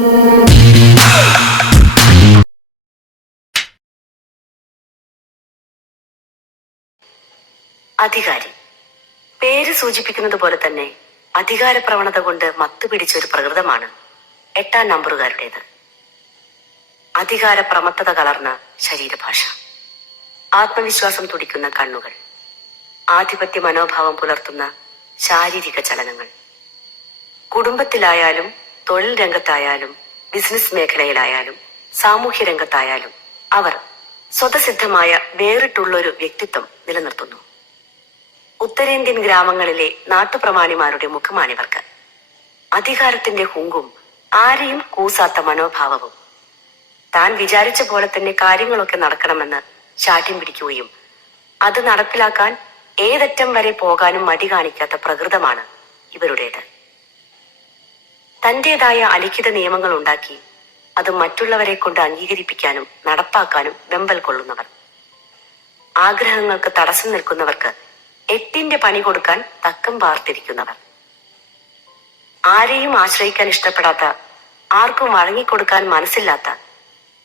അധികാരി. പേര് സൂചിപ്പിക്കുന്നത് പോലെ തന്നെ അധികാര പ്രവണത കൊണ്ട് മത്തുപിടിച്ച ഒരു പ്രകൃതമാണ് എട്ടാം നമ്പറുകാരുടേത്. അധികാര പ്രമത്തത കലർന്ന ശരീരഭാഷ. ആത്മവിശ്വാസം തുടിക്കുന്ന കണ്ണുകൾ. ആധിപത്യ മനോഭാവം പുലർത്തുന്ന ശാരീരിക ചലനങ്ങൾ. കുടുംബത്തിലായാലും തൊഴിൽ രംഗത്തായാലും ബിസിനസ് മേഖലയിലായാലും സാമൂഹ്യ രംഗത്തായാലും അവർ സ്വതസിദ്ധമായ വേറിട്ടുള്ളൊരു വ്യക്തിത്വം നിലനിർത്തുന്നു. ഉത്തരേന്ത്യൻ ഗ്രാമങ്ങളിലെ നാട്ടുപ്രമാണിമാരുടെ മുഖമാണിവർക്ക്. അധികാരത്തിന്റെ ഹുങ്കും ആരെയും കൂസാത്ത മനോഭാവവും. താൻ വിചാരിച്ച പോലെ തന്നെ കാര്യങ്ങളൊക്കെ നടക്കണമെന്ന് ശാഠ്യം പിടിക്കുകയും അത് നടപ്പിലാക്കാൻ ഏതറ്റം വരെ പോകാനും മടി കാണിക്കാത്ത പ്രകൃതമാണ് ഇവരുടേത്. തന്റേതായ അലിഖിത നിയമങ്ങൾ ഉണ്ടാക്കി അത് മറ്റുള്ളവരെ കൊണ്ട് അംഗീകരിപ്പിക്കാനും നടപ്പാക്കാനും വെമ്പൽ കൊള്ളുന്നവർ. ആഗ്രഹങ്ങൾക്ക് തടസ്സം നിൽക്കുന്നവർക്ക് എട്ടിന്റെ പണി കൊടുക്കാൻ തക്കം പാർത്തിരിക്കുന്നവർ. ആരെയും ആശ്രയിക്കാൻ ഇഷ്ടപ്പെടാത്ത ആർക്കും വഴങ്ങിക്കൊടുക്കാൻ മനസ്സില്ലാത്ത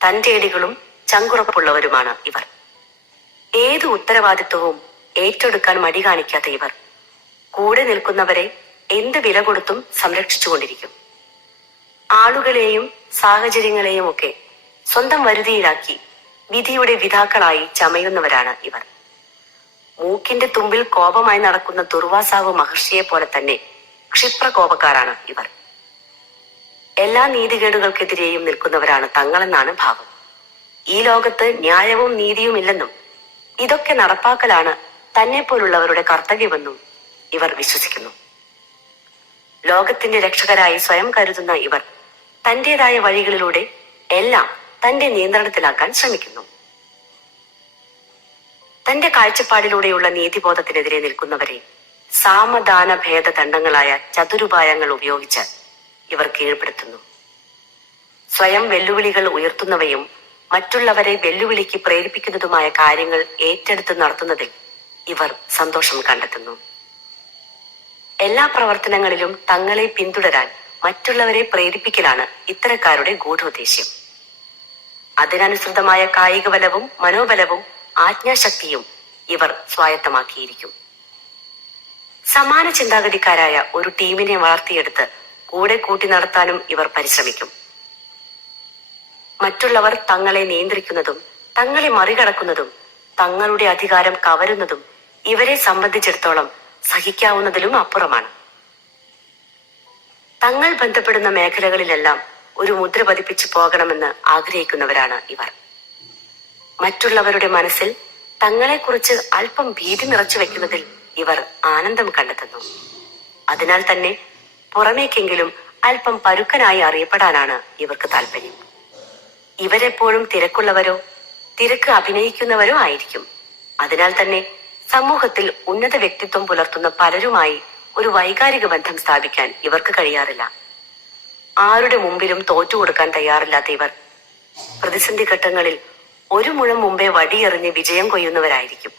തന്റെ ഏടികളും ചങ്കുറപ്പുള്ളവരുമാണ് ഇവർ. ഏത് ഉത്തരവാദിത്വവും ഏറ്റെടുക്കാൻ മടി കാണിക്കാത്ത ഇവർ. കൂടെ നിൽക്കുന്നവരെ എന്ത് വില കൊടുത്തും സംരക്ഷിച്ചുകൊണ്ടിരിക്കും. ആളുകളെയും സാഹചര്യങ്ങളെയും ഒക്കെ സ്വന്തം വരുതിയിലാക്കി വിധിയുടെ വിധാക്കളായി ചമയുന്നവരാണ് ഇവർ. മൂക്കിന്റെ തുമ്പിൽ കോപമായി നടക്കുന്ന ദുർവാസാവ് മഹർഷിയെ പോലെ തന്നെ ക്ഷിപ്രകോപക്കാരാണ് ഇവർ. എല്ലാ നീതികേടുകൾക്കെതിരെയും നിൽക്കുന്നവരാണ് തങ്ങളെന്നാണ് ഭാവം. ഈ ലോകത്ത് ന്യായവും നീതിയും ഇല്ലെന്നും ഇതൊക്കെ നടപ്പാക്കലാണ് തന്നെ പോലുള്ളവരുടെ കർത്തവ്യമെന്നും ഇവർ വിശ്വസിക്കുന്നു. ലോകത്തിന്റെ രക്ഷകരായി സ്വയം കരുതുന്ന ഇവർ തന്റേതായ വഴികളിലൂടെ എല്ലാം തന്റെ നിയന്ത്രണത്തിലാക്കാൻ ശ്രമിക്കുന്നു. തന്റെ കാഴ്ചപ്പാടിലൂടെയുള്ള നീതിബോധത്തിനെതിരെ നിൽക്കുന്നവരെ സാമദാന ഭേദദണ്ഡങ്ങളായ ചതുരുപായങ്ങൾ ഉപയോഗിച്ച് ഇവർ കീഴ്പ്പെടുത്തുന്നു. സ്വയം വെല്ലുവിളികൾ ഉയർത്തുന്നവയും മറ്റുള്ളവരെ വെല്ലുവിളിക്ക് പ്രേരിപ്പിക്കുന്നതുമായ കാര്യങ്ങൾ ഏറ്റെടുത്ത് നടത്തുന്നതിൽ ഇവർ സന്തോഷം കണ്ടെത്തുന്നു. എല്ലാ പ്രവർത്തനങ്ങളിലും തങ്ങളെ പിന്തുടരാൻ മറ്റുള്ളവരെ പ്രേരിപ്പിക്കലാണ് ഇത്തരക്കാരുടെ ഗൂഢോദ്ദേശ്യം. അതിനനുസൃതമായ കായിക ബലവും മനോബലവും ആജ്ഞാശക്തിയും ഇവർ സ്വായത്തമാക്കിയിരിക്കും. സമാന ചിന്താഗതിക്കാരായ ഒരു ടീമിനെ വളർത്തിയെടുത്ത് കൂടെ കൂട്ടി നടത്താനും ഇവർ പരിശ്രമിക്കും. മറ്റുള്ളവർ തങ്ങളെ നിയന്ത്രിക്കുന്നതും തങ്ങളെ മറികടക്കുന്നതും തങ്ങളുടെ അധികാരം കവരുന്നതും ഇവരെ സംബന്ധിച്ചിടത്തോളം സഹിക്കാവുന്നതിലും അപ്പുറമാണ്. തങ്ങൾ ബന്ധപ്പെടുന്ന മേഖലകളിലെല്ലാം ഒരു മുദ്ര പതിപ്പിച്ചു പോകണമെന്ന് ആഗ്രഹിക്കുന്നവരാണ് ഇവർ. മറ്റുള്ളവരുടെ മനസ്സിൽ തങ്ങളെക്കുറിച്ച് അല്പം ഭീതി നിറച്ചു വെക്കുന്നതിൽ ഇവർ ആനന്ദം കണ്ടെത്തുന്നു. അതിനാൽ തന്നെ പുറമേക്കെങ്കിലും അല്പം പരുക്കനായി അറിയപ്പെടാനാണ് ഇവർക്ക് താല്പര്യം ഇവരെപ്പോഴും തിരക്കുള്ളവരോ തിരക്ക് അഭിനയിക്കുന്നവരോ ആയിരിക്കും. അതിനാൽ തന്നെ സമൂഹത്തിൽ ഉന്നത വ്യക്തിത്വം പുലർത്തുന്ന പലരുമായി ഒരു വൈകാരിക ബന്ധം സ്ഥാപിക്കാൻ ഇവർക്ക് കഴിയാറില്ല. ആരുടെ മുമ്പിലും തോറ്റുകൊടുക്കാൻ തയ്യാറില്ലാത്ത ഇവർ പ്രതിസന്ധി ഘട്ടങ്ങളിൽ ഒരു മുഴം മുമ്പേ വടിയെറിഞ്ഞ് വിജയം കൊയ്യുന്നവരായിരിക്കും.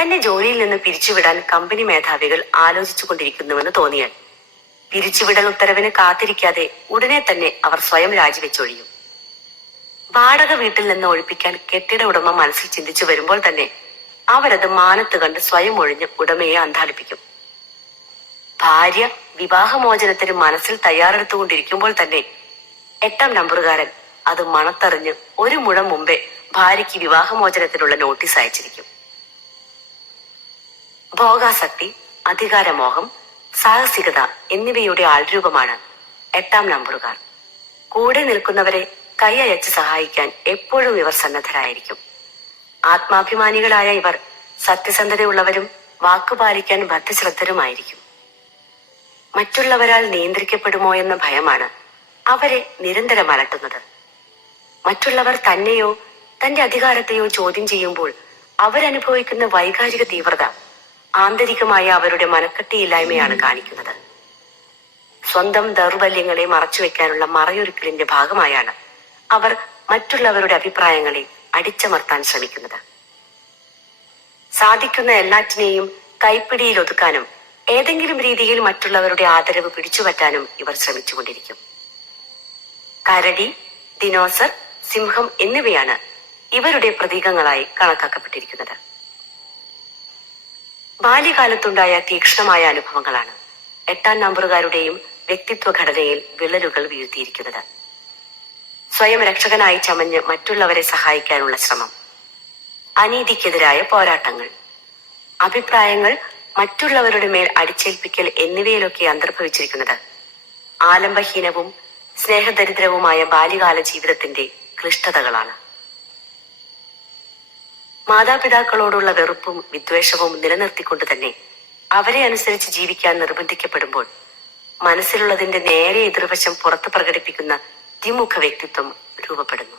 തന്നെ ജോലിയിൽ നിന്ന് പിരിച്ചുവിടാൻ കമ്പനി മേധാവികൾ ആലോചിച്ചു കൊണ്ടിരിക്കുന്നുവെന്ന് തോന്നിയാൽ പിരിച്ചുവിടൽ ഉത്തരവിന് കാത്തിരിക്കാതെ ഉടനെ തന്നെ അവർ സ്വയം രാജിവെച്ചൊഴിയും. വാടക വീട്ടിൽ നിന്ന് ഒഴിപ്പിക്കാൻ കെട്ടിട ഉടമ മനസ്സിൽ ചിന്തിച്ചു വരുമ്പോൾ തന്നെ അവരത് മാനത്ത് കണ്ട് സ്വയം ഒഴിഞ്ഞ് ഉടമയെ അന്താളിപ്പിക്കും ഭാര്യ വിവാഹമോചനത്തിന് മനസ്സിൽ തയ്യാറെടുത്തുകൊണ്ടിരിക്കുമ്പോൾ തന്നെ എട്ടാം നമ്പറുകാരൻ അത് മണത്തറിഞ്ഞ് ഒരു മുഴം മുമ്പേ ഭാര്യയ്ക്ക് വിവാഹമോചനത്തിനുള്ള നോട്ടീസ് അയച്ചിരിക്കും. ഭോഗാസക്തി അധികാരമോഹം സാഹസികത എന്നിവയുടെ ആൾരൂപമാണ് എട്ടാം നമ്പറുകാർ. കൂടെ നിൽക്കുന്നവരെ കൈ അയച്ച് സഹായിക്കാൻ എപ്പോഴും ഇവർ സന്നദ്ധരായിരിക്കും. ആത്മാഭിമാനികളായ ഇവർ സത്യസന്ധതയുള്ളവരും വാക്കുപാലിക്കാൻ ബദ്ധശ്രദ്ധരുമായിരിക്കും. മറ്റുള്ളവരാൽ നിയന്ത്രിക്കപ്പെടുമോ എന്ന ഭയമാണ് അവരെ നിരന്തരം അലട്ടുന്നത്. മറ്റുള്ളവർ തന്നെയോ തന്റെ അധികാരത്തെയോ ചോദ്യം ചെയ്യുമ്പോൾ അവരനുഭവിക്കുന്ന വൈകാരിക തീവ്രത ആന്തരികമായ അവരുടെ മനക്കെട്ടിയില്ലായ്മയാണ് കാണിക്കുന്നത്. സ്വന്തം ദൗർബല്യങ്ങളെ മറച്ചുവെക്കാനുള്ള മറയൊരുക്കലിന്റെ ഭാഗമായാണ് അവർ മറ്റുള്ളവരുടെ അഭിപ്രായങ്ങളെ അടിച്ചമർത്താൻ ശ്രമിക്കുന്നത്. സാധിക്കുന്ന എല്ലാറ്റിനെയും കൈപ്പിടിയിൽ ഒതുക്കാനും ഏതെങ്കിലും രീതിയിൽ മറ്റുള്ളവരുടെ ആദരവ് പിടിച്ചുപറ്റാനും ഇവർ ശ്രമിച്ചുകൊണ്ടിരിക്കും. കരടി ദിനോസർ സിംഹം എന്നിവയാണ് ഇവരുടെ പ്രതീകങ്ങളായി കണക്കാക്കപ്പെട്ടിരിക്കുന്നത്. ബാല്യകാലത്തുണ്ടായ തീക്ഷ്ണമായ അനുഭവങ്ങളാണ് എട്ടാം നമ്പറുകാരുടെയും വ്യക്തിത്വ ഘടനയിൽ വിള്ളലുകൾ വീഴ്ത്തിയിരിക്കുന്നത്. സ്വയം രക്ഷകനായി ചമഞ്ഞ് മറ്റുള്ളവരെ സഹായിക്കാനുള്ള ശ്രമം അനീതിക്കെതിരായ പോരാട്ടങ്ങൾ അഭിപ്രായങ്ങൾ മറ്റുള്ളവരുടെ മേൽ അടിച്ചേൽപ്പിക്കൽ എന്നിവയിലൊക്കെ അന്തർഭവിച്ചിരിക്കുന്നത്. ആലംബഹീനവും സ്നേഹദരിദ്രവുമായ ബാല്യകാല ജീവിതത്തിന്റെ ക്ലിഷ്ടതകളാണ്. മാതാപിതാക്കളോടുള്ള വെറുപ്പും വിദ്വേഷവും നിലനിർത്തിക്കൊണ്ട് തന്നെ അവരെ അനുസരിച്ച് ജീവിക്കാൻ നിർബന്ധിക്കപ്പെടുമ്പോൾ മനസ്സിലുള്ളതിന്റെ നേരെ എതിർവശം പുറത്തു പ്രകടിപ്പിക്കുന്ന ദ്വിമുഖ വ്യക്തിത്വം രൂപപ്പെടുന്നു.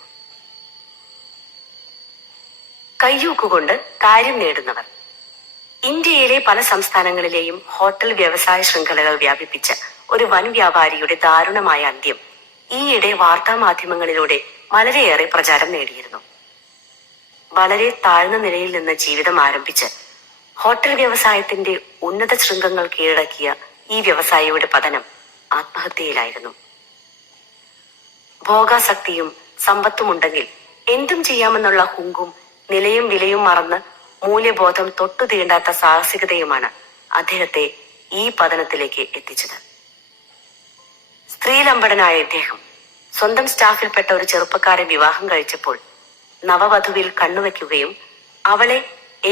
കയ്യൂക്കുകൊണ്ട് കാര്യം നേടുന്നവർ. ഇന്ത്യയിലെ പല സംസ്ഥാനങ്ങളിലെയും ഹോട്ടൽ വ്യവസായ ശൃംഖലകൾ വ്യാപിപ്പിച്ച ഒരു വൻ വ്യാപാരിയുടെ ദാരുണമായ അന്ത്യം ഈയിടെ വാർത്താ മാധ്യമങ്ങളിലൂടെ വളരെയേറെ പ്രചാരം നേടിയിരുന്നു. വളരെ താഴ്ന്ന നിലയിൽ നിന്ന് ജീവിതം ആരംഭിച്ച് ഹോട്ടൽ വ്യവസായത്തിന്റെ ഉന്നത ശൃംഗങ്ങൾ കീഴടക്കിയ ഈ വ്യവസായിയുടെ പതനം ആത്മഹത്യയിലായിരുന്നു. ഭോഗാസക്തിയും സമ്പത്തുമുണ്ടെങ്കിൽ എന്തും ചെയ്യാമെന്നുള്ള ഹുങ്കും നിലയും വിലയും മറന്ന് മൂല്യബോധം തൊട്ടു തീണ്ടാത്ത സാഹസികതയുമാണ് അദ്ദേഹത്തെ ഈ പതനത്തിലേക്ക് എത്തിച്ചത്. സ്ത്രീലമ്പടനായ ഇദ്ദേഹം സ്വന്തം സ്റ്റാഫിൽപ്പെട്ട ഒരു ചെറുപ്പക്കാരെ വിവാഹം കഴിച്ചപ്പോൾ നവവധുവിൽ കണ്ണുവെക്കുകയും അവളെ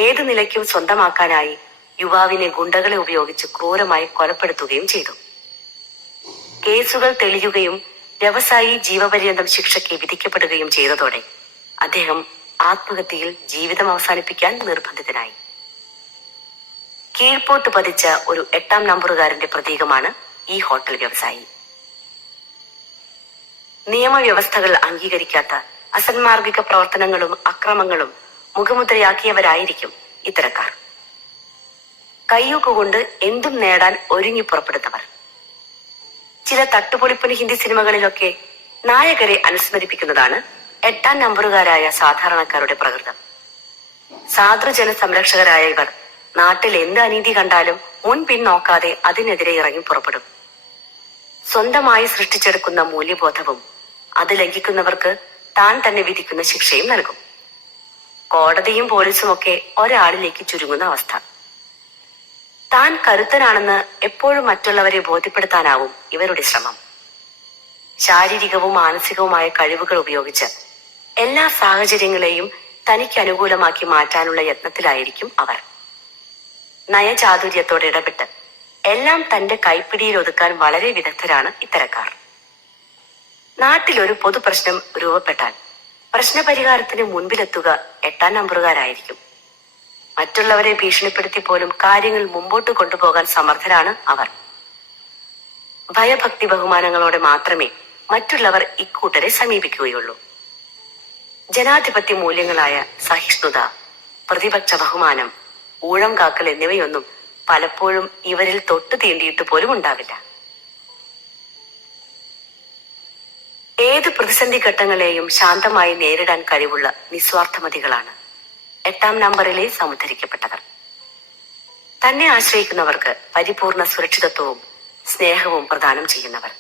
ഏതു നിലയ്ക്കും സ്വന്തമാക്കാനായി യുവാവിനെ ഗുണ്ടകളെ ഉപയോഗിച്ച് ക്രൂരമായി കൊലപ്പെടുത്തുകയും ചെയ്തു. കേസുകൾ തെളിയുകയും വ്യവസായി ജീവപര്യന്തം ശിക്ഷയ്ക്ക് വിധിക്കപ്പെടുകയും ചെയ്തതോടെ അദ്ദേഹം ആത്മഹത്യയിൽ ജീവിതം അവസാനിപ്പിക്കാൻ നിർബന്ധിതനായി. കീഴ്പോട്ട് പതിച്ച ഒരു എട്ടാം നമ്പറുകാരന്റെ പ്രതീകമാണ് ഈ ഹോട്ടൽ വ്യവസായി. നിയമവ്യവസ്ഥകൾ അംഗീകരിക്കാത്ത അസന്മാർഗിക പ്രവർത്തനങ്ങളും അക്രമങ്ങളും മുഖമുദ്രയാക്കിയവരായിരിക്കും ഇത്തരക്കാർ. കയ്യൂക്കുകൊണ്ട് എന്തും നേടാൻ ഒരുങ്ങി പുറപ്പെടുന്നവർ. ചില തട്ടുപൊളിപ്പന് ഹിന്ദി സിനിമകളിലൊക്കെ നായകരെ അനുസ്മരിപ്പിക്കുന്നതാണ് എട്ടാം നമ്പറുകാരായ സാധാരണക്കാരുടെ പ്രകൃതം. സാധുജന സംരക്ഷകരായ ഇവർ നാട്ടിൽ എന്ത് അനീതി കണ്ടാലും മുൻപിൻ നോക്കാതെ അതിനെതിരെ ഇറങ്ങി പുറപ്പെടും. സ്വന്തമായി സൃഷ്ടിച്ചെടുക്കുന്ന മൂല്യബോധവും അത് ലംഘിക്കുന്നവർക്ക് താൻ തന്നെ വിധിക്കുന്ന ശിക്ഷയും നൽകും. കോടതിയും പോലീസും ഒക്കെ ഒരാളിലേക്ക് ചുരുങ്ങുന്ന അവസ്ഥ. താൻ കരുത്തനാണെന്ന് എപ്പോഴും മറ്റുള്ളവരെ ബോധ്യപ്പെടുത്താനാവും ഇവരുടെ ശ്രമം. ശാരീരികവും മാനസികവുമായ കഴിവുകൾ ഉപയോഗിച്ച് എല്ലാ സാഹചര്യങ്ങളെയും തനിക്ക് അനുകൂലമാക്കി മാറ്റാനുള്ള യത്നത്തിലായിരിക്കും അവർ. നയചാതുര്യത്തോടെ ഇടപെട്ട് എല്ലാം തന്റെ കൈപ്പിടിയിൽ ഒതുക്കാൻ വളരെ വിദഗ്ധരാണ് ഇത്തരക്കാർ. നാട്ടിലൊരു പൊതു പ്രശ്നം രൂപപ്പെട്ടാൽ പ്രശ്നപരിഹാരത്തിന് മുൻപിലെത്തുക എട്ടാം നമ്പറുകാരായിരിക്കും. മറ്റുള്ളവരെ ഭീഷണിപ്പെടുത്തി പോലും കാര്യങ്ങൾ മുമ്പോട്ട് കൊണ്ടുപോകാൻ സമർത്ഥരാണ് അവർ. ഭയഭക്തി ബഹുമാനങ്ങളോടെ മാത്രമേ മറ്റുള്ളവർ ഇക്കൂട്ടരെ സമീപിക്കുകയുള്ളൂ. ജനാധിപത്യ മൂല്യങ്ങളായ സഹിഷ്ണുത പ്രതിപക്ഷ ബഹുമാനം ഊഴം കാക്കൽ എന്നിവയൊന്നും പലപ്പോഴും ഇവരിൽ തൊട്ടു തീണ്ടിയിട്ട് പോലും ഉണ്ടാവില്ല. ഏത് പ്രതിസന്ധി ഘട്ടങ്ങളെയും ശാന്തമായി നേരിടാൻ കഴിവുള്ള നിസ്വാർത്ഥമതികളാണ് എട്ടാം നമ്പറിലെ സമുദ്ധരിക്കപ്പെട്ടവർ. തന്നെ ആശ്രയിക്കുന്നവർക്ക് പരിപൂർണ സുരക്ഷിതത്വവും സ്നേഹവും പ്രദാനം ചെയ്യുന്നവർ.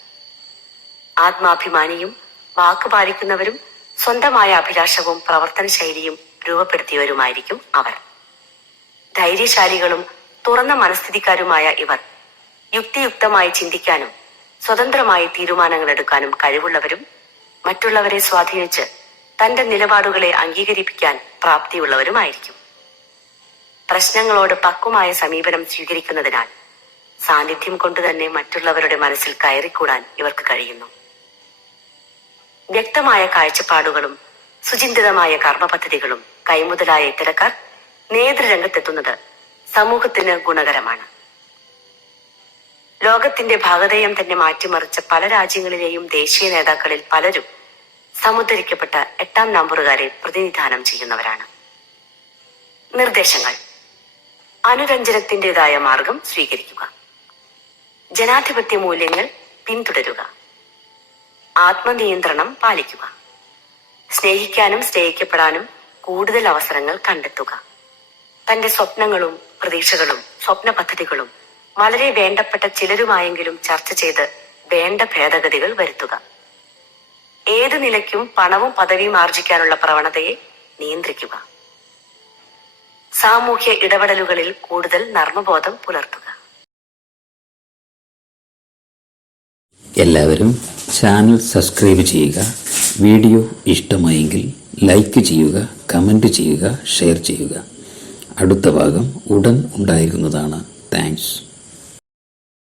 ആത്മാഭിമാനിയും വാക്ക് പാലിക്കുന്നവരും സ്വന്തമായ അഭിലാഷവും പ്രവർത്തന ശൈലിയും രൂപപ്പെടുത്തിയവരുമായിരിക്കും അവർ. ധൈര്യശാലികളും തുറന്ന മനസ്ഥിതിക്കാരുമായ ഇവർ യുക്തിയുക്തമായി ചിന്തിക്കാനും സ്വതന്ത്രമായി തീരുമാനങ്ങൾ എടുക്കാനും കഴിവുള്ളവരും മറ്റുള്ളവരെ സ്വാധീനിച്ച് തന്റെ നിലപാടുകളെ അംഗീകരിപ്പിക്കാൻ പ്രാപ്തിയുള്ളവരുമായിരിക്കും. പ്രശ്നങ്ങളോട് പക്വമായ സമീപനം സ്വീകരിക്കുന്നതിനാൽ സാന്നിധ്യം കൊണ്ടുതന്നെ മറ്റുള്ളവരുടെ മനസ്സിൽ കയറിക്കൂടാൻ ഇവർക്ക് കഴിയുന്നു. വ്യക്തമായ കാഴ്ചപ്പാടുകളും സുചിന്തിതമായ കർമ്മപദ്ധതികളും കൈമുതലായ ഇത്തരക്കാർ നേതൃരംഗത്തെത്തുന്നത് സമൂഹത്തിന് ഗുണകരമാണ്. ലോകത്തിന്റെ ഭാഗതയം തന്നെ മാറ്റിമറിച്ച പല രാജ്യങ്ങളിലെയും ദേശീയ നേതാക്കളിൽ പലരും സമുദ്ധരിക്കപ്പെട്ട എട്ടാം നമ്പറുകാരെ പ്രതിനിധാനം ചെയ്യുന്നവരാണ്. നിർദ്ദേശങ്ങൾ. അനുരഞ്ജനത്തിന്റെതായ മാർഗം സ്വീകരിക്കുക. ജനാധിപത്യ മൂല്യങ്ങൾ പിന്തുടരുക. ആത്മനിയന്ത്രണം പാലിക്കുക. സ്നേഹിക്കാനും സ്നേഹിക്കപ്പെടാനും കൂടുതൽ അവസരങ്ങൾ കണ്ടെത്തുക. തന്റെ സ്വപ്നങ്ങളും പ്രതീക്ഷകളും സ്വപ്ന പദ്ധതികളും വളരെ വേണ്ടപ്പെട്ട ചിലരുമായെങ്കിലും ചർച്ച ചെയ്ത് വേണ്ട ഭേദഗതികൾ വരുത്തുക. ഏത് നിലയ്ക്കും പണവും പദവിയും ആർജിക്കാനുള്ള പ്രവണതയെ നിയന്ത്രിക്കുക. സാമൂഹ്യ ഇടപെടലുകളിൽ കൂടുതൽ നർമ്മബോധം പുലർത്തുക. എല്ലാവരും ചാനൽ സബ്സ്ക്രൈബ് ചെയ്യുക. വീഡിയോ ഇഷ്ടമായെങ്കിൽ ലൈക്ക് ചെയ്യുക കമന്റ് ചെയ്യുക ഷെയർ ചെയ്യുക. അടുത്ത ഭാഗം ഉടൻ ഉണ്ടായിരിക്കുന്നതാണ്. താങ്ക്സ്.